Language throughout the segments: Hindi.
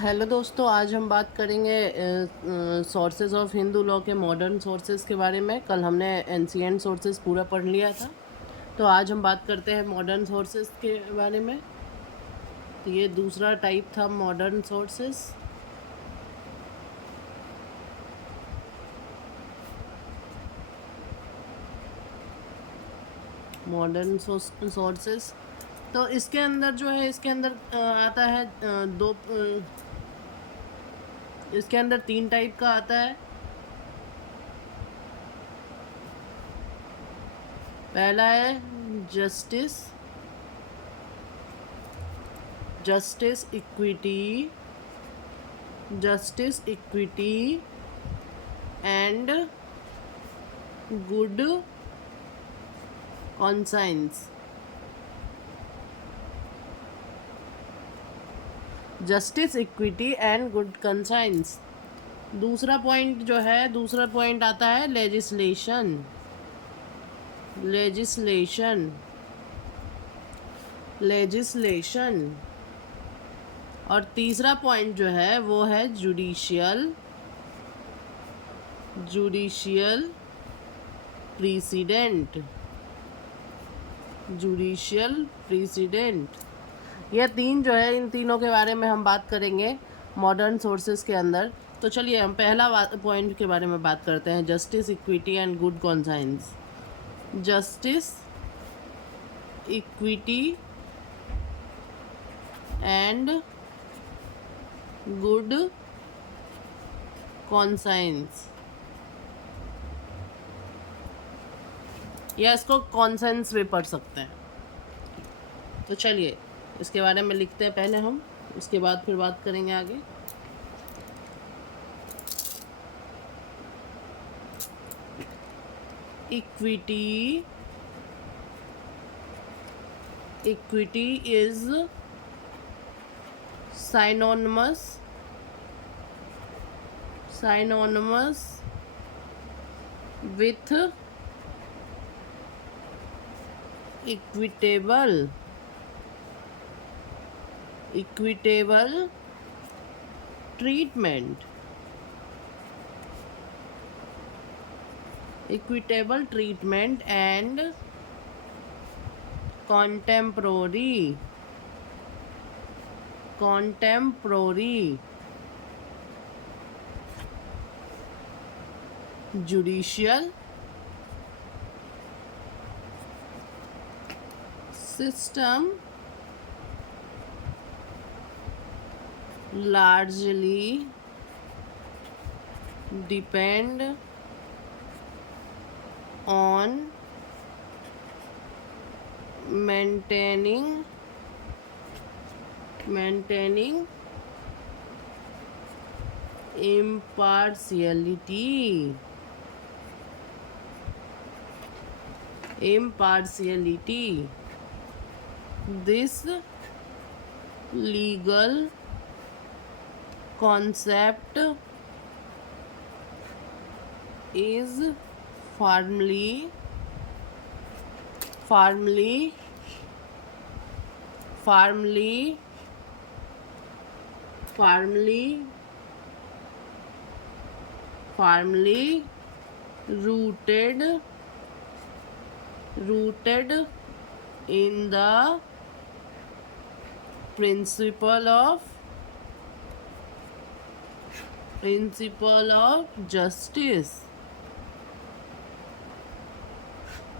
हेलो दोस्तों, आज हम बात करेंगे सोर्सेज ऑफ हिंदू लॉ के मॉडर्न सोर्सेज के बारे में। कल हमने एंशिएंट सोर्सेज पूरा पढ़ लिया था, तो आज हम बात करते हैं मॉडर्न सोर्सेज के बारे में। तो ये दूसरा टाइप था मॉडर्न सोर्सेज। मॉडर्न सोर्सेज तो इसके अंदर जो है, इसके अंदर आता है इसके अंदर 3 टाइप का आता है। पहला है justice, equity and good conscience. Justice, equity and good conscience. दूसरा पॉइंट आता है लेजिस्लेशन। और तीसरा पॉइंट जो है वो है जुडिशियल प्रीसिडेंट। यह 3 जो है, इन तीनों के बारे में हम बात करेंगे मॉडर्न सोर्सेज के अंदर। तो चलिए हम पहला पॉइंट के बारे में बात करते हैं, justice, equity and good conscience. Justice, equity and good conscience, या इसको कॉन्सेंस भी पढ़ सकते हैं। तो चलिए इसके बारे में लिखते हैं पहले हम, उसके बाद फिर बात करेंगे आगे। Equity is synonymous with equitable treatment and contemporary judicial system largely depend on maintaining impartiality. This legal concept is firmly rooted in the principle of justice,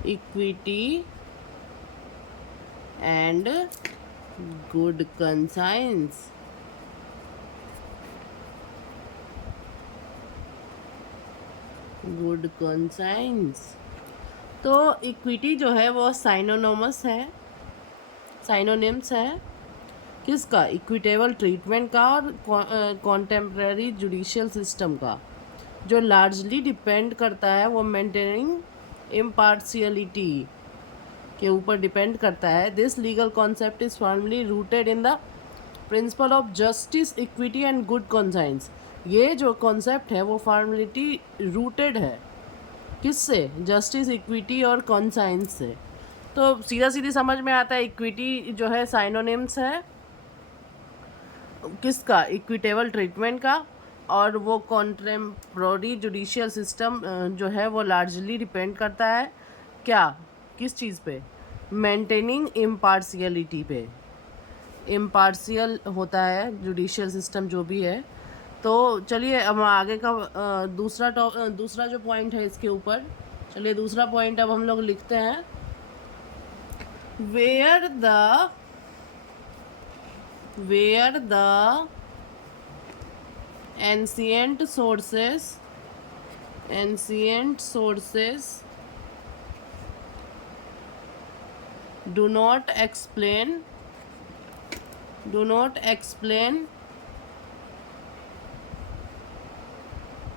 equity and good conscience. तो इक्विटी जो है वो साइनोनिम्स है किसका? इक्विटेबल ट्रीटमेंट का और कॉन्टेम्प्रेरी जुडिशियल सिस्टम का, जो लार्जली डिपेंड करता है वो मेंटेनिंग इम्पार्शियलिटी के ऊपर डिपेंड करता है। This legal concept is firmly rooted in the principle of justice, equity and good conscience. ये जो कॉन्सेप्ट है वो फॉर्मलिटी रूटेड है किससे? जस्टिस, इक्विटी और कॉन्साइंस से। तो सीधा सीधी समझ में आता है, इक्विटी जो है साइनोनिम्स है किसका, इक्विटेबल ट्रीटमेंट का। और वो कॉन्टेम्प्ररी जुडिशियल सिस्टम जो है वो लार्जली डिपेंड करता है क्या, किस चीज़ पे, मेंटेनिंग इम्पार्शियलिटी पे। इम्पार्शियल होता है जुडिशियल सिस्टम जो भी है। तो चलिए अब आगे का दूसरा जो पॉइंट है इसके ऊपर, चलिए दूसरा पॉइंट अब हम लोग लिखते हैं। Where the ancient sources do not explain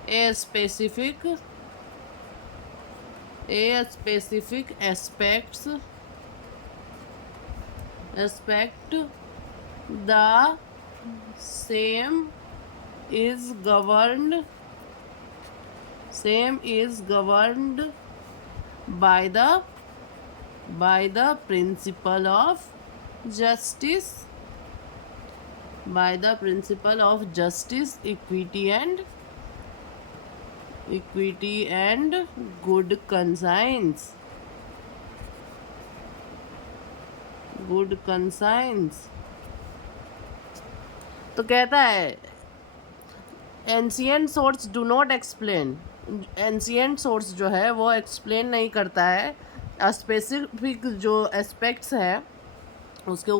a specific aspect, the same is governed by the principle of justice, equity and good conscience. तो कहता है ancient source do not explain, ancient source जो है वो एक्सप्लेन नहीं करता है स्पेसिफिक जो एस्पेक्ट्स है उसके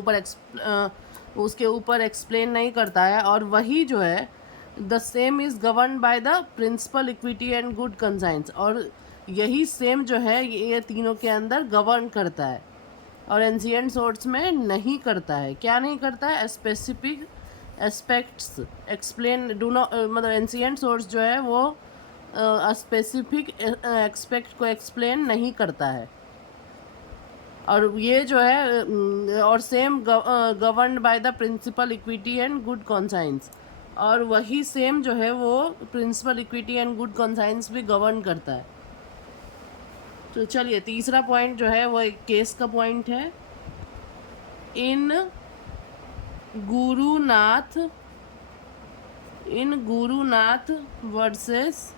ऊपर एक्सप्लेन नहीं करता है, और वही जो है the same is govern by the principle equity and good conscience, और यही सेम जो है ये तीनों के अंदर गवर्न करता है, और एंशिएंट सोर्स में नहीं करता है। क्या नहीं करता है, specific aspects explain do not, मतलब एंशिएंट सोर्स जो है वो स्पेसिफिक एस्पेक्ट को एक्सप्लेन नहीं करता है, और ये जो है और same governed by the principle equity and good conscience, और वही सेम जो है वो principle equity and good conscience भी गवर्न करता है। तो चलिए तीसरा पॉइंट जो है वो एक केस का पॉइंट है। इन गुरुनाथ वर्सेस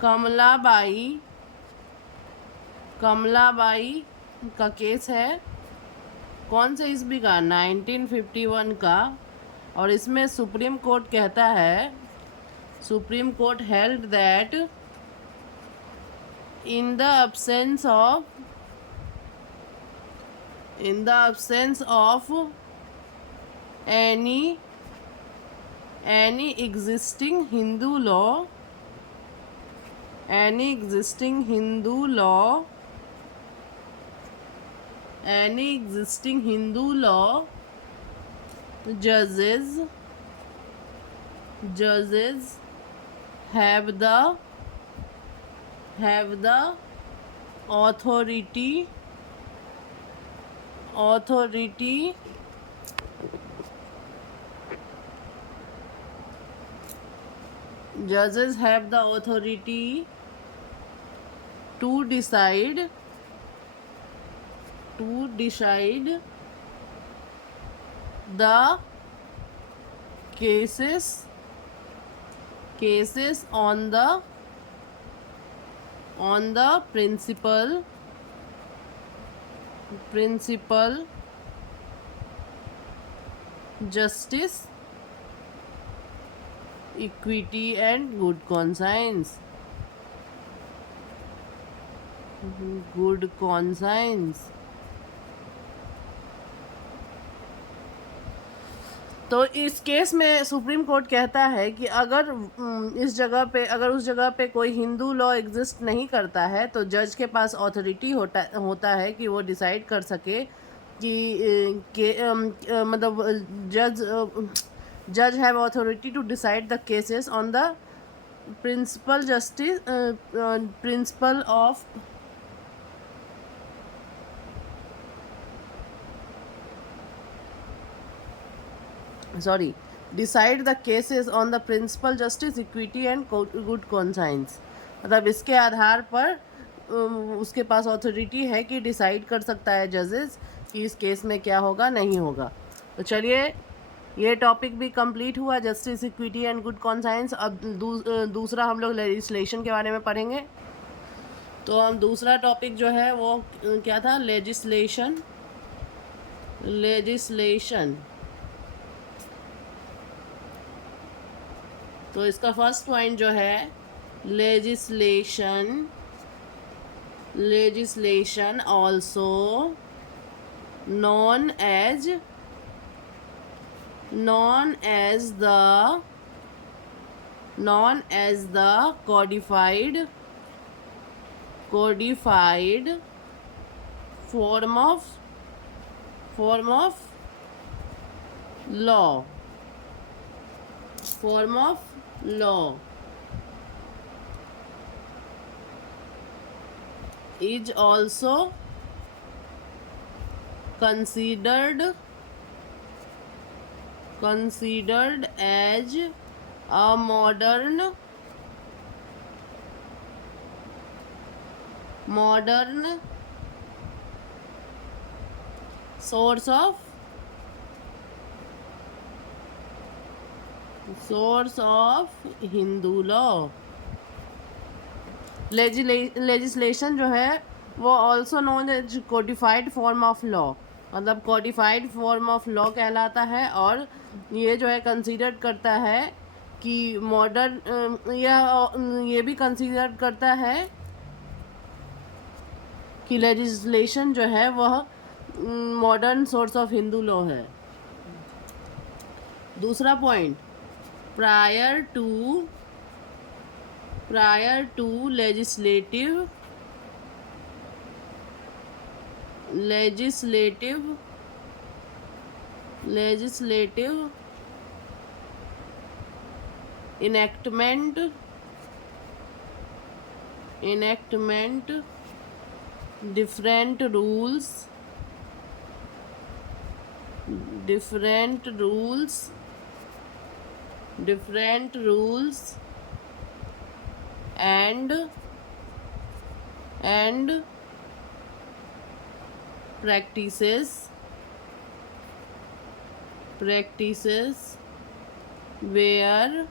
कमलाबाई का केस है। कौन से ईस्वी का, 1951 का, और इसमें सुप्रीम कोर्ट कहता है, supreme court held that in the absence of any existing Hindu law, judges have the authority judges have the authority to decide the cases on the principle justice, equity and good conscience. तो इस केस में सुप्रीम कोर्ट कहता है कि अगर उस जगह पे कोई हिंदू लॉ एग्जिस्ट नहीं करता है तो जज के पास अथॉरिटी होता है कि वो डिसाइड कर सके कि मतलब जज have authority to decide the cases on the decide the cases on the principal justice, equity and good conscience। मतलब इसके आधार पर उसके पास अथॉरिटी है कि डिसाइड कर सकता है जजेस कि इस केस में क्या होगा, नहीं होगा। तो चलिए, ये टॉपिक भी कंप्लीट हुआ, justice, equity and good conscience. अब दूसरा हम लोग लेजिस्लेशन के बारे में पढ़ेंगे। तो हम दूसरा टॉपिक जो है वो क्या था, लेजिस्लेशन। तो इसका फर्स्ट पॉइंट जो है, legislation also known as the codified form of law is also considered as a modern source of Hindu law। Legislation जो है वो also known as codified form of law, मतलब कोडिफाइड फॉर्म ऑफ लॉ कहलाता है। और ये जो है कंसीडर करता है कि मॉडर्न, ये भी कंसीडर करता है कि लेजिस्लेशन जो है वह modern source of Hindu law है। दूसरा point, prior to legislative enactment different rules and practices were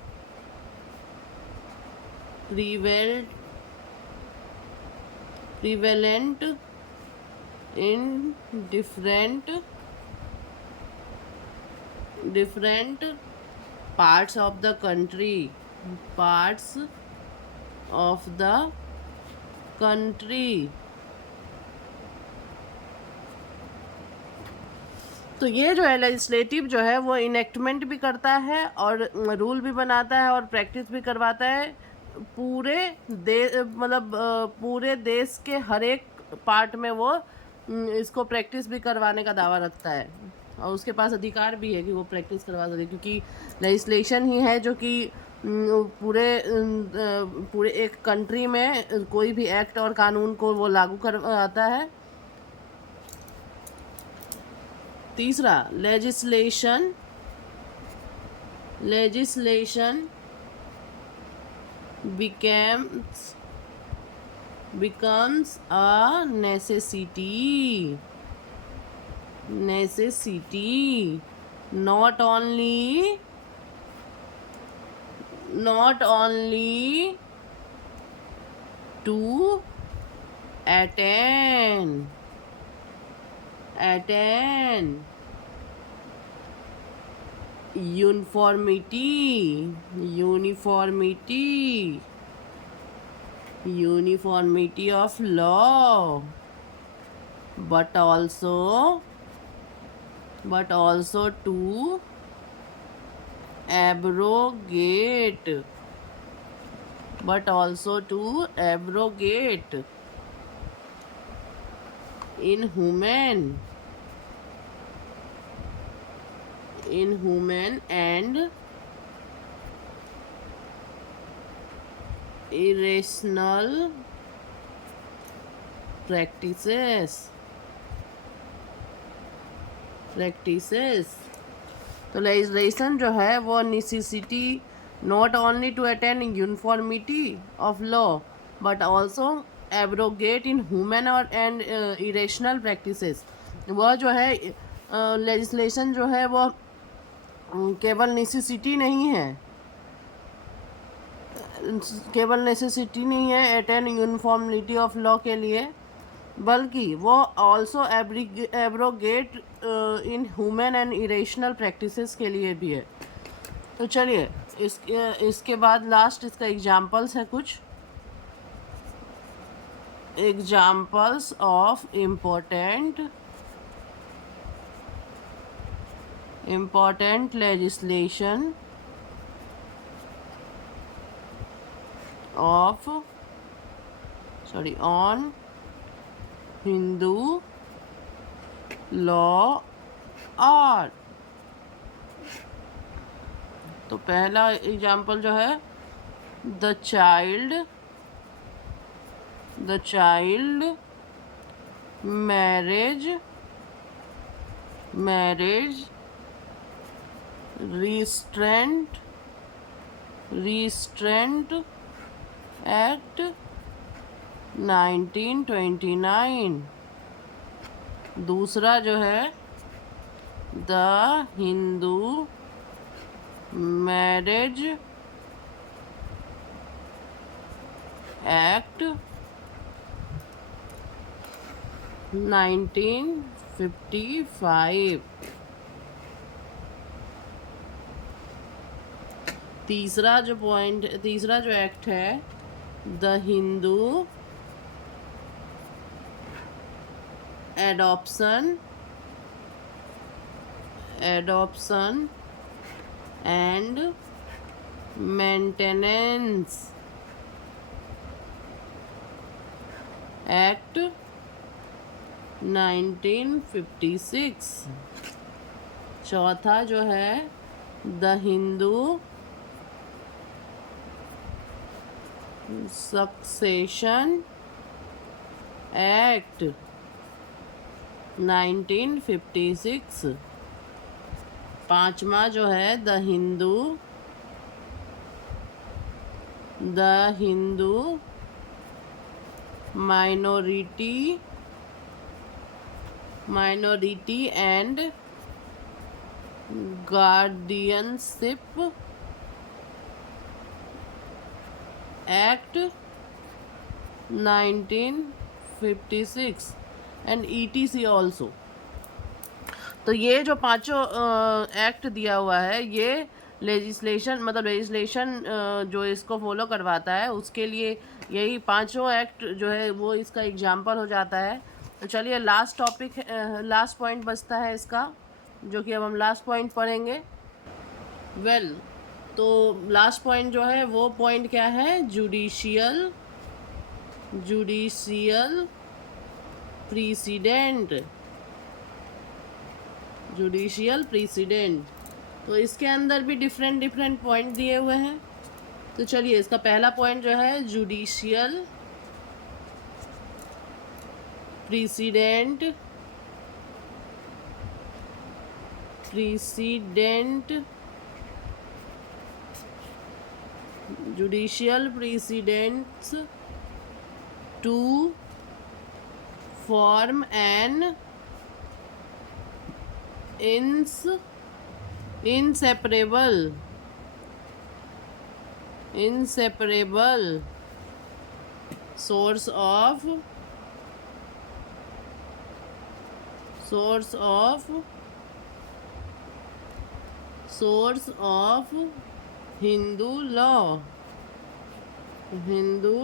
prevalent in different parts of the country। तो ये जो है लेजिस्लेटिव जो है वो इनेक्टमेंट भी करता है और रूल भी बनाता है और प्रैक्टिस भी करवाता है पूरे देश के हर एक पार्ट में। वो इसको प्रैक्टिस भी करवाने का दावा रखता है और उसके पास अधिकार भी है कि वो प्रैक्टिस करवा सके, क्योंकि लेजिस्लेशन ही है जो कि पूरे एक कंट्री में कोई भी एक्ट और कानून को वो लागू करवाता है। तीसरा, legislation becomes a necessity not only to attain uniformity of law, but also to abrogate inhuman and irrational practices। तो लेजिस्लेशन जो है वो necessity not only to attain uniformity of law but also abrogate inhuman और एंड इरेशनल प्रैक्टिसेस। वह जो है लेजिस्लेशन जो है वो केवल नेसेसिटी नहीं है, केवल नेसेसिटी नहीं है at an uniformity of law के लिए, बल्कि वो also abrogate inhuman and irrational practices के लिए भी है। तो चलिए इसके बाद लास्ट इसका एग्जाम्पल्स है, कुछ examples of important legislation on Hindu law are. तो पहला एग्जाम्पल जो है the child marriage restraint act 1929। दूसरा जो है द हिंदू मैरिज एक्ट 1955। तीसरा जो एक्ट है the Hindu adoption and maintenance act 1956। चौथा जो है द हिंदू सक्सेशन एक्ट 1956। पांचवा जो है the Hindu minority and guardianship act 1956 and ETC also. तो ये जो पांचों एक्ट दिया हुआ है ये लेजिस्लेशन जो इसको फॉलो करवाता है उसके लिए यही पांचों एक्ट जो है वो इसका एग्जाम्पल हो जाता है। तो चलिए लास्ट पॉइंट बचता है इसका, जो कि अब हम लास्ट पॉइंट पढ़ेंगे। तो लास्ट पॉइंट जो है वो पॉइंट क्या है, जुडिशियल प्रीसिडेंट। तो इसके अंदर भी डिफरेंट पॉइंट दिए हुए हैं। तो चलिए इसका पहला पॉइंट जो है judicial precedent judicial precedents to form an inseparable source of Hindu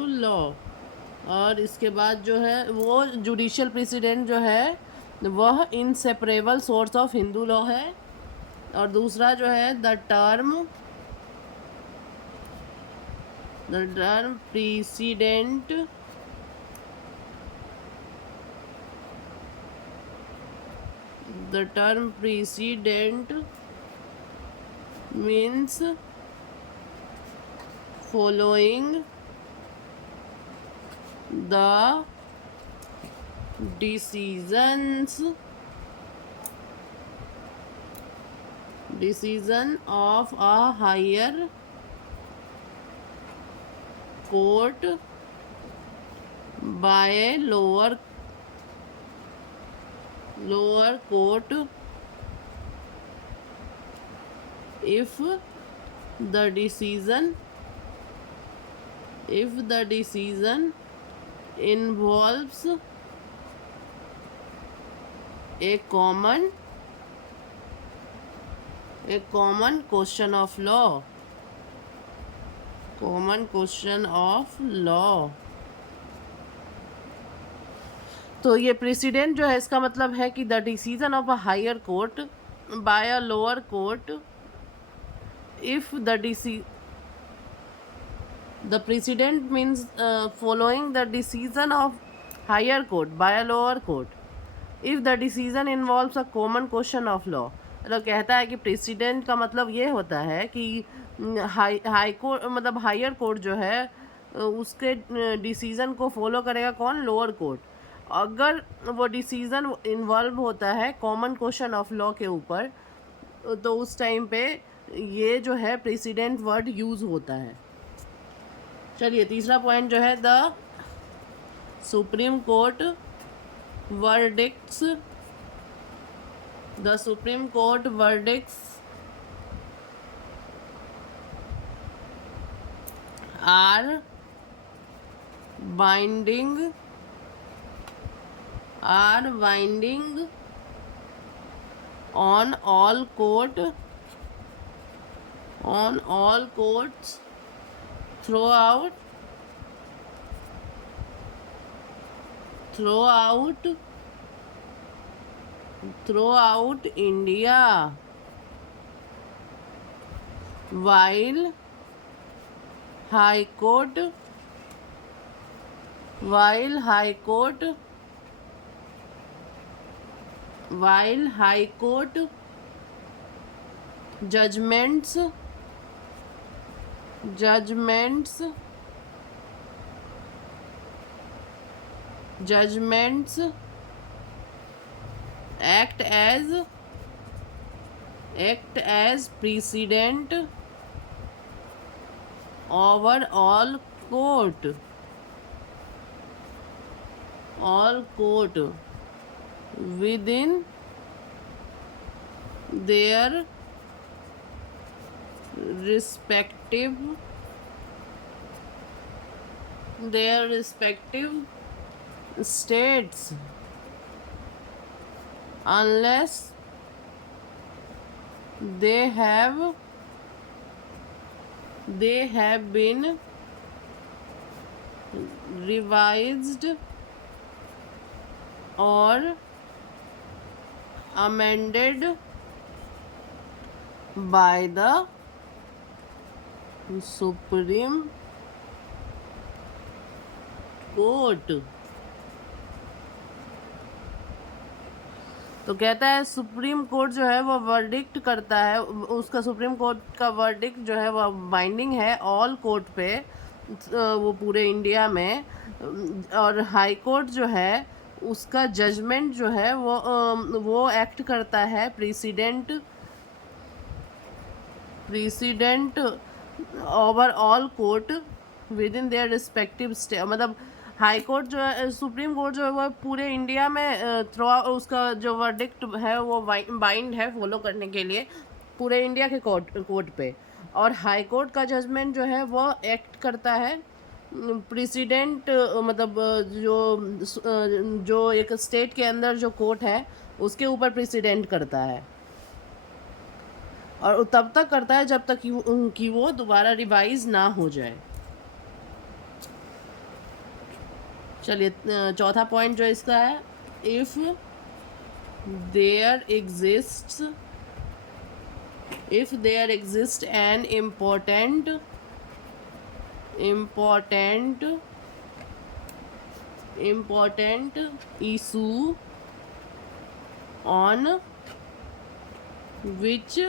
law. और इसके बाद जो है वो जुडिशियल प्रेसिडेंट जो है वह inseparable source of Hindu law है। और दूसरा जो है the term president means following the decision of a higher court by a lower lower court if the decision involves a common question of law. तो ये प्रेसिडेंट जो है इसका मतलब है कि the decision of a higher court by a lower court if the precedent means following the decision of higher court by a lower court if the decision involves a common question of law. मतलब कहता है कि प्रेसिडेंट का मतलब ये होता है कि हाई कोर्ट मतलब हायर कोर्ट जो है उसके डिसीजन को फॉलो करेगा कौन, लोअर कोर्ट, अगर वो डिसीजन इन्वॉल्व होता है कॉमन क्वेश्चन ऑफ लॉ के ऊपर, तो उस टाइम पे ये जो है प्रेसिडेंट वर्ड यूज़ होता है. चलिए तीसरा पॉइंट जो है the supreme court verdicts are binding on all courts throughout India, while High Court judgments act as precedent over all court within their respective states unless they have been revised or amended by the Supreme Court. तो कहता है सुप्रीम कोर्ट जो है वो वर्डिक्ट करता है, उसका सुप्रीम कोर्ट का वर्डिक्ट जो है वो बाइंडिंग है ऑल कोर्ट पे, वो पूरे इंडिया में, और हाई कोर्ट जो है उसका जजमेंट जो है वो एक्ट करता है president over all court with in their respective state. मतलब हाई कोर्ट जो है, सुप्रीम कोर्ट जो है वो पूरे इंडिया में थ्रू उसका जो वर्डिक्ट है वो बाइंड है फॉलो करने के लिए पूरे इंडिया के कोर्ट पे, और हाई कोर्ट का जजमेंट जो है वो एक्ट करता है प्रेसिडेंट मतलब जो एक स्टेट के अंदर जो कोर्ट है उसके ऊपर प्रेसिडेंट करता है, और तब तक करता है जब तक कि वो दोबारा रिवाइज ना हो जाए. चलिए चौथा पॉइंट जो इसका है, if there exist an important issue on which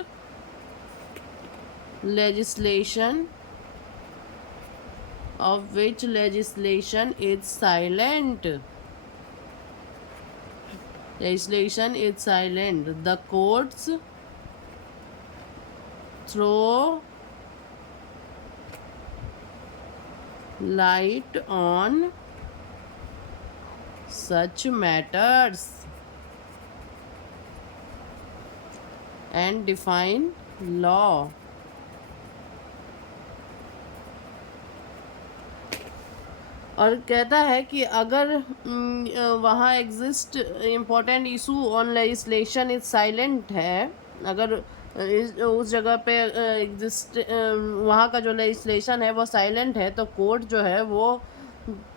legislation is silent. The courts throw light on such matters and define law. और कहता है कि अगर वहाँ exist important issue on legislation is silent है, अगर उस जगह पे एग्जिस्ट वहाँ का जो लेजिस्लेशन है वो साइलेंट है, तो कोर्ट जो है वो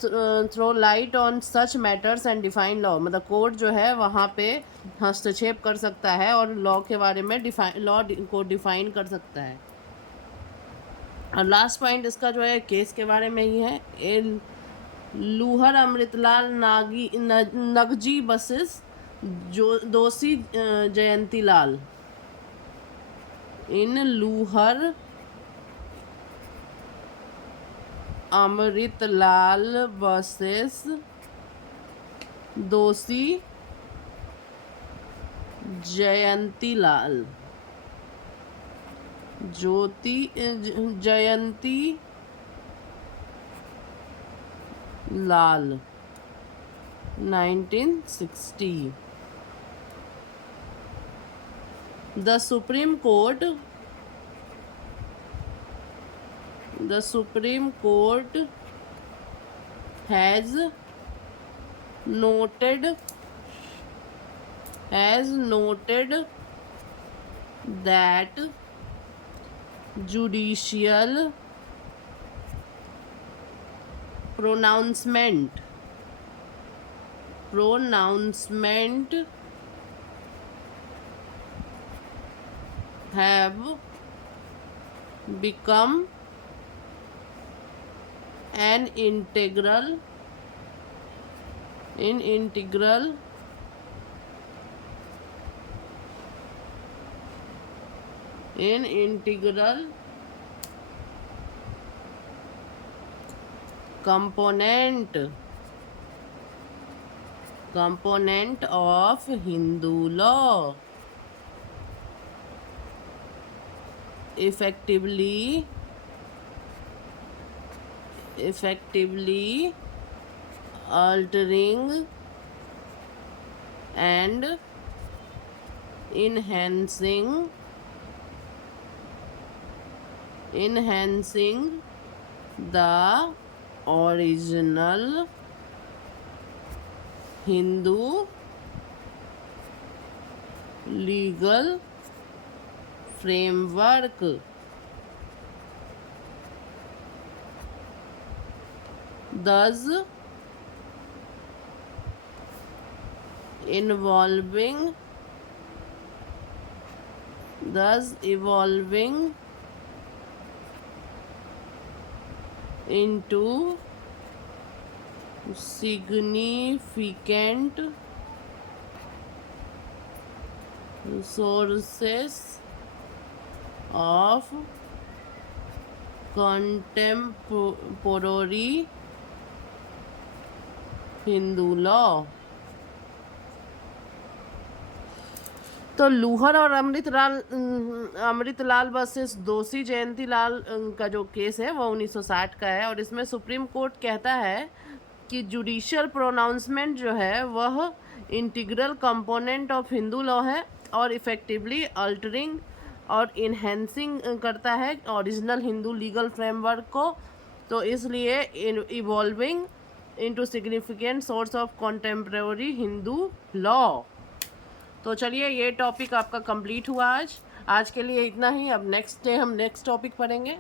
throw light on such matters and define law, मतलब कोर्ट जो है वहाँ पे हस्तक्षेप कर सकता है और लॉ के बारे में लॉ को डिफाइन कर सकता है। और लास्ट पॉइंट इसका जो है केस के बारे में ही है। लूहर अमृतलाल नगजी बसेस जो दोषी जयंती लाल। इन लूहर अमृतलाल बसेस दोषी जयंती लाल जयंती लाल 1960। The Supreme Court has noted that judicial pronouncement have become an integral component of Hindu law, effectively altering and enhancing the original Hindu legal framework, thus evolving into significant sources of contemporary Hindu law. तो लूहर और अमृतलाल वर्सेस दोषी जयंती लाल का जो केस है वो 1960 का है, और इसमें सुप्रीम कोर्ट कहता है कि जुडिशियल प्रोनाउंसमेंट जो है वह integral component of Hindu law है और इफेक्टिवली अल्टरिंग और इन्हेंसिंग करता है ओरिजिनल हिंदू लीगल फ्रेमवर्क को, तो इसलिए evolving into significant source of contemporary Hindu law. तो चलिए ये टॉपिक आपका कंप्लीट हुआ आज के लिए इतना ही। अब नेक्स्ट डे हम नेक्स्ट टॉपिक पढ़ेंगे।